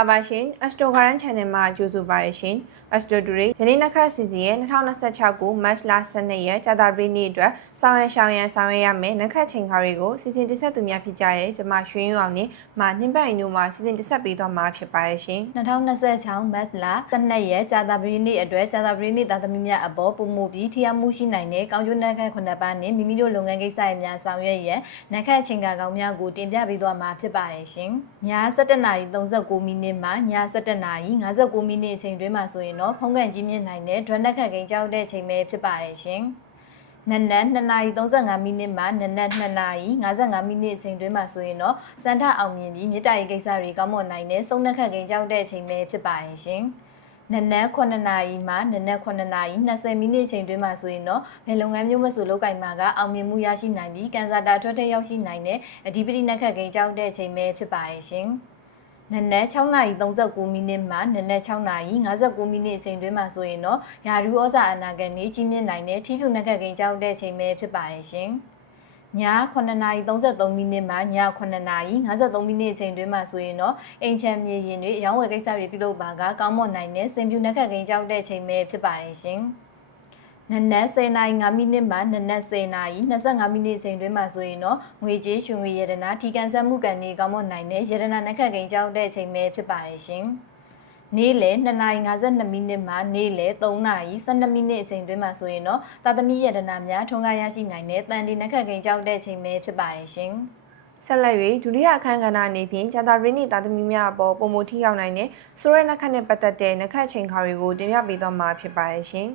လာပါရှင် Astro Garden Channel မှာကြိုဆိုပါရရှင် Astro Today ယနေ့နှစ်ခါစီစဉ်ရဲ့2026ခုမတ်လ12ရက်ကြာသပတေးနေ့အတွက်ဆောင်ရရမယ်နှစ်ခါချိန်ခါတွေကိုစီစဉ်တင်ဆက်သူများဖြစ်ကြတဲ့ကျွန်မရွှေအောင်နဲ့မနှင်းပိုင်တို့မှစီစဉ်တင်ဆက်ပေးသွားမှာဖြစ်ပါရရှင်2026မတ်လ12ရက်ကြာသပတေးနေ့အတွက်ကြာသပတေးနေ့သားသမီးများအပေါ်ပုံမှုပြီးထီးအောင်မှုရှိနိုင်တဲ့ကောင်းကျိုးနှက်ခတ်9ပါးနဲ့မိမိတို့လုပ်ငန်းကိစ္စတွေများဆောင်ရွက်ရန်နှက်ခတ်ချိန်ခါကောင်းများကိုတင်ပြပေးသွားမှာဖြစ်ပါတယ်ရှင်ည7:39မိနစ်မှည7:59မိနစ်အချိန်တွင်းမှာဆိုရင်တော့ဖုံးကန်ကြီးမြင့်နိုင်တဲ့ drum နှက်ခတ်ကိန်းကြောက်တဲ့အချိန်ပဲဖြစ်ပါတယ်ရှင်နနက်2:35မိနစ်မှနနက်2:55မိနစ်အချိန်တွင်းမှာဆိုရင်တော့စံထအောင်မြင်ပြီးမြစ်တာရေးကိစ္စတွေကောင်းမွန်နိုင်တဲ့စုံနှက်ခတ်ကိန်းကြောက်တဲ့အချိန်ပဲဖြစ်ပါတယ်ရှင်နနက်9:00နာရီမှနနက်9:20မိနစ်အချိန်တွင်းမှာဆိုရင်တော့ဘယ်လုပ်ငန်းမျိုးမဆိုလုပ်ကင်မှာကအောင်မြင်မှုရရှိနိုင်ပြီးကန်ဆာတာထွက်တဲ့ရောက်ရှိနိုင်တဲ့အဓိပတိနှက်ခတ်ကိန်းကြောက်တဲ့အချိန်ပဲဖြစ်ပါတယ်ရှင်နနက်6:39မိနစ်မှနနက်6:59မိနစ်အချိန်တွင်းမှာဆိုရင်တော့ယာရူဩဇာအနာဂတ်နေကြီးမြင့်နိုင်တဲ့ထီးဖြူနှက်ခတ်ကိန်းကြောက်တဲ့အချိန်ပဲဖြစ်ပါတယ်ရှင်ည9:33မိနစ်မှည9:53မိနစ်အချိန်တွင်းမှာဆိုရင်တော့အိမ်ချမ်းမြေရင်တွေအယောင်းဝယ်ကိစ္စတွေပြုလုပ်ပါကကောင်းမွန်နိုင်တဲ့စင်ပြူနှက်ခတ်ကိန်းကြောက်တဲ့အချိန်ပဲဖြစ်ပါတယ်ရှင်နနက်10:05မိနစ်မှနနက်10:25မိနစ်အချိန်တွင်းမှာဆိုရင်တော့ငွေကြေးရွှေငွေရတနာထီကန်ဆက်မှုကန်နေကောင်းမွန်နိုင်တဲ့ရတနာနှက်ခတ်ကိန်းကြောက်တဲ့အချိန်ပဲဖြစ်ပါတယ်ရှင်နေ့လယ်2:52မိနစ်မှနေ့လယ်3:12မိနစ်အချိန်တွင်းမှာဆိုရင်တော့သာသမီရတနာများထွန်းကားရရှိနိုင်တဲ့တန်တီနှက်ခတ်ကိန်းကြောက်တဲ့အချိန်ပဲဖြစ်ပါတယ်ရှင်ဆက်လက်၍ဒုတိယအခန်းကဏ္ဍအနေဖြင့်ကြာသပတေးနေ့သားသမီးများအပေါ်ပုံမထီရောက်နိုင်တဲ့ဆိုရဲနှက်ခတ်နဲ့ပတ်သက်တဲ့နှက်ခတ်ချိန်ခါတွေကိုတင်ပြပေးသွားမှာဖြစ်ပါတယ်ရှင်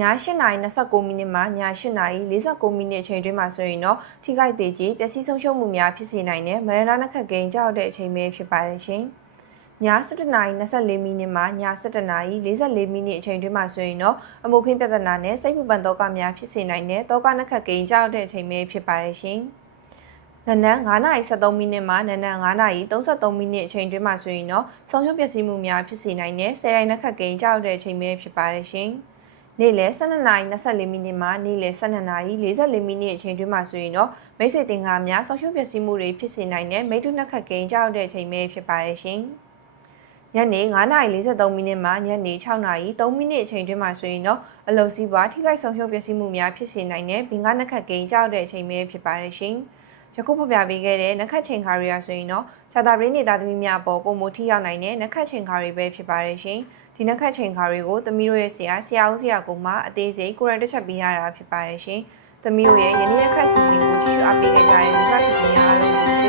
ည8:29မိနစ်မှည8:49မိနစ်အချိန်တွင်းမှာဆိုရင်တော့ထိခိုက်သေးကြီးပျက်စီးဆုံးရှုံးမှုများဖြစ်စေနိုင်တဲ့မရဏနှက်ခတ်ကိန်းကြောက်တဲ့အချိန်ပဲဖြစ်ပါတယ်ရှင်ည7:24မိနစ်မှည7:44မိနစ်အချိန်တွင်းမှာဆိုရင်တော့အမှုခင်းပြဿနာနဲ့စိတ်ပူပန်သောကများဖြစ်စေနိုင်တဲ့သောကနှက်ခတ်ကိန်းကြောက်တဲ့အချိန်ပဲဖြစ်ပါတယ်ရှင်နနက်9:73မိနစ်မှနနက်9:33မိနစ်အချိန်တွင်းမှာဆိုရင်တော့ဆုံးရှုံးပျက်စီးမှုများဖြစ်စေနိုင်တဲ့ဆယ်ရိုင်နှက်ခတ်ကိန်းကြောက်တဲ့အချိန်ပဲဖြစ်ပါတယ်ရှင်နေ့လယ်12:24မိနစ်မှနေ့လယ်12:44မိနစ်အချိန်တွင်းမှာဆိုရင်တော့မိတ်ဆွေတင်ကားများဆောက်ရှုံးပျက်စီးမှုတွေဖြစ်စေနိုင်တဲ့မိတ္တုနှက်ခတ်ကိန်းကြောက်တဲ့အချိန်ပဲဖြစ်ပါတယ်ရှင်ညနေ9:43မိနစ်မှညနေ6:03မိနစ်အချိန်တွင်းမှာဆိုရင်တော့အလုံစီးပွားထိခိုက်ဆုံးရှုံးပျက်စီးမှုများဖြစ်စေနိုင်တဲ့ဘင်္ဂနှက်ခတ်ကိန်းကြောက်တဲ့အချိန်ပဲဖြစ်ပါတယ်ရှင်ယခုဖော်ပြပေးခဲ့တဲ့နှက်ခတ်ချိန်ခါတွေဆိုရင်တော့ဇာတာပရင်းနေသားသမီးများအပေါ်ပုံမထီရောက်နိုင်တဲ့နှက်ခတ်ချိန်ခါတွေပဲဖြစ်ပါတယ်ရှင်ဒီနှက်ခတ်ချိန်ခါတွေကိုသမီးတို့ရဲ့ဆရာဦးဆရာကိုမှအသေးစိတ်ကိုယ်တိုင်တစ်ချက်ပေးရတာဖြစ်ပါတယ်ရှင်သမီးတို့ရဲ့ယနေ့နှက်ခတ်စီစဉ်ကိုကြည့်ရှုအားပေးခဲ့ကြတဲ့မိဘပြည်သူများအားလုံးကို